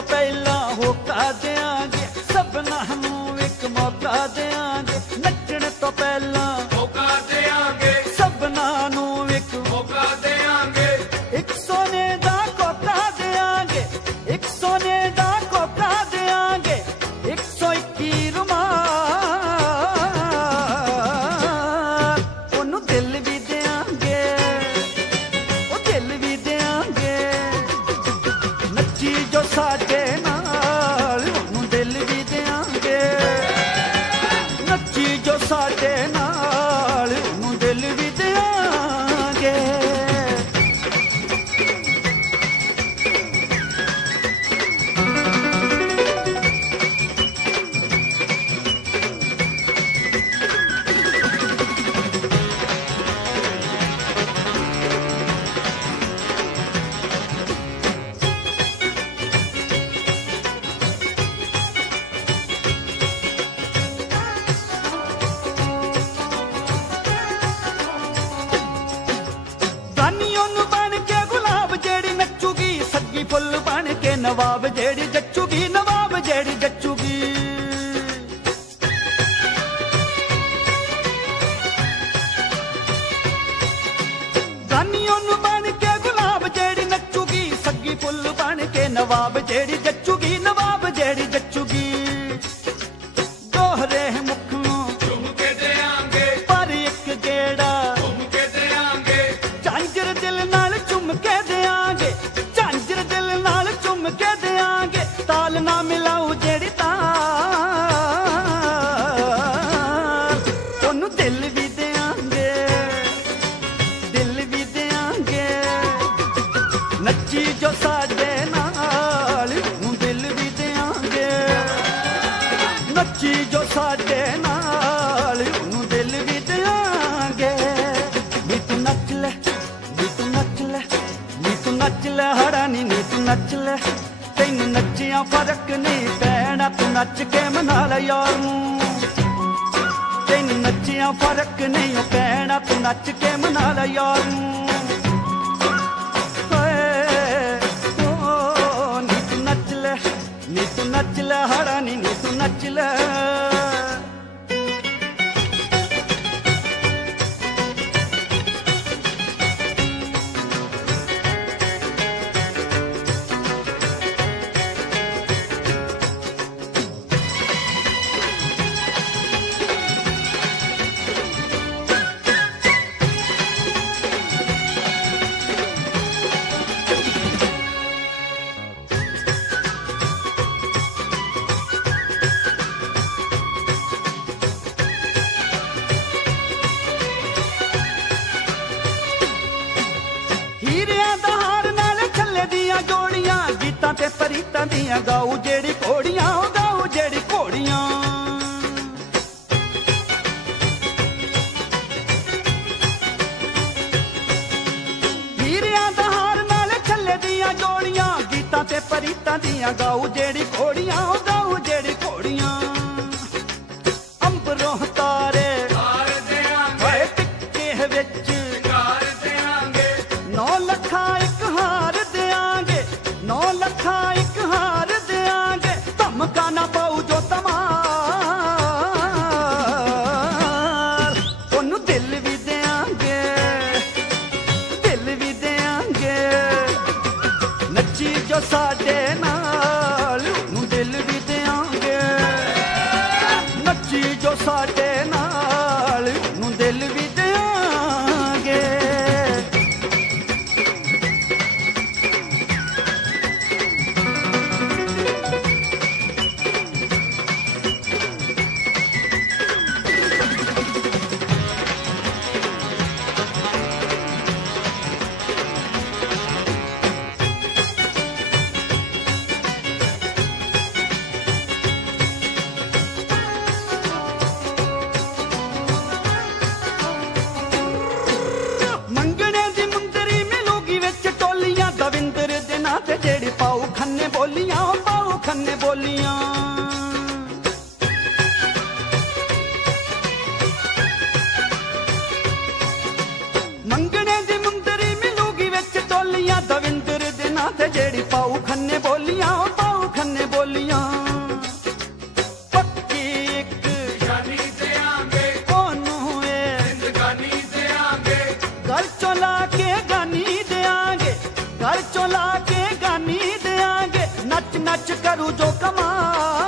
तो पहला होका देंगे, सबना नू एक मौका देंगे। नचण तो पहला होका देंगे, सबना नू एक होका देंगे। एक सोने दा कोका देंगे, एक सोने दा कोका देंगे। 121 रुमाल ओनू दिल भी देंगे, ओ दिल भी देंगे। नच्ची जो साडे नाल ओनू दिल भी देंगे, नच्ची जो साडे नाल ओनू दिल भी देंगे। फुल बन के नवाब जेड़ी जचूगी, नवाब जेड़ी जचूगी। रानी ओनू बन के गुलाब जेड़ी नचूगी, सगी फुल बन के नवाब जेड़ी जचूगी, नवाब जेड़ी जचूगी। दोहरे मुख नूं चुम के देंगे, पर एक गेड़ा घूम के देंगे। झांझर दिल नाल चुम के देंगे, झांझर दिल नाल चुम के देंगे। ताल ना मिलाऊ जेड़ी ताल ओनू दिल भी देंगे, दिल भी देंगे। नच्ची जो साडे नाल ओनू दिल भी देंगे, नच्ची जो साडे नाल ओनू दिल भी देंगे। नी तू नच ले, नी तू नच ले, नी तू नच ले हरानी, नी तू नच ले। तैनू नच्चिया फर्क नहीं पैना, तू नच के मना ले यार नूं। तैनू नच्चिया फर्क नहीं पैना, तू नच के मना ले यार नूं। होए, ओ, नी तू नच ले, नी तू नच ले हरानी, नी तू नच ले। ਹੀਰਿਆਂ ਦਾ ਹਾਰ ਨਾਲ ਛੱਲੇ ਦੀਆਂ ਜੋੜੀਆਂ, ਗੀਤਾਂ ਤੇ ਪਰੀਤਾਂ ਦੀਆਂ ਗਾਊ ਜਿਹੜੀ ਘੋੜੀਆਂ, ਉਹ ਗਾਊ ਜਿਹੜੀ ਘੋੜੀਆਂ। ਹੀਰਿਆਂ ਦਾ ਹਾਰ ਨਾਲ ਛੱਲੇ ਦੀਆਂ ਜੋੜੀਆਂ, ਗੀਤਾਂ ਤੇ ਪਰੀਤਾਂ ਦੀਆਂ ਗਾਊ ਜਿਹੜੀ ਘੋੜੀਆਂ, ਉਹ ਗਾਊ ਜਿਹੜੀ ਘੋੜੀਆਂ। ਅੰਬਰੋਂ ਤਾਰੇ हार देंगे, ਹੋਏ ਟਿੱਕੇ ਵਿੱਚ हार देंगे। 9 ਲੱਖਾਂ ਇੱਕ ਹਾਰ ਦਿਆਂਗੇ, 9 ਲੱਖਾਂ ਇੱਕ ਹਾਰ ਦਿਆਂਗੇ। ਧਮਕਾ ਨਾ ਪਾਉ ਜੋ ਤਮਾਲ ਉਹਨੂੰ ਦਿਲ ਵੀ ਦਿਆਂਗੇ, ਦਿਲ ਵੀ ਦਿਆਂਗੇ। ਨੱਚੀ ਜੋ ਸਾਡੇ ਨਾਲ ਉਹਨੂੰ ਦਿਲ ਵੀ ਦਿਆਂਗੇ, ਨੱਚੀ ਜੋ ਸਾਡੇ ਨਾਲ ਉਹਨੂੰ ਦਿਲ ਵੀ ਦਿਆਂਗੇ। ਖੰਨੇ ਬੋਲੀਆਂ। ਮੰਗਣੇ ਦੀ ਮੁੰਦਰੀ ਮਿਲੂਗੀ ਵਿੱਚ ਟੋਲੀਆਂ, ਦਵਿੰਦਰ ਦੇ ਨਾਂ ਤੇ ਜਿਹੜੀ ਪਾਉ ਖੰਨੇ ਬੋਲੀਆਂ, ਉਹ ਪਾਉ चोला के गानी देंगे, नच नच करू जो कमाल।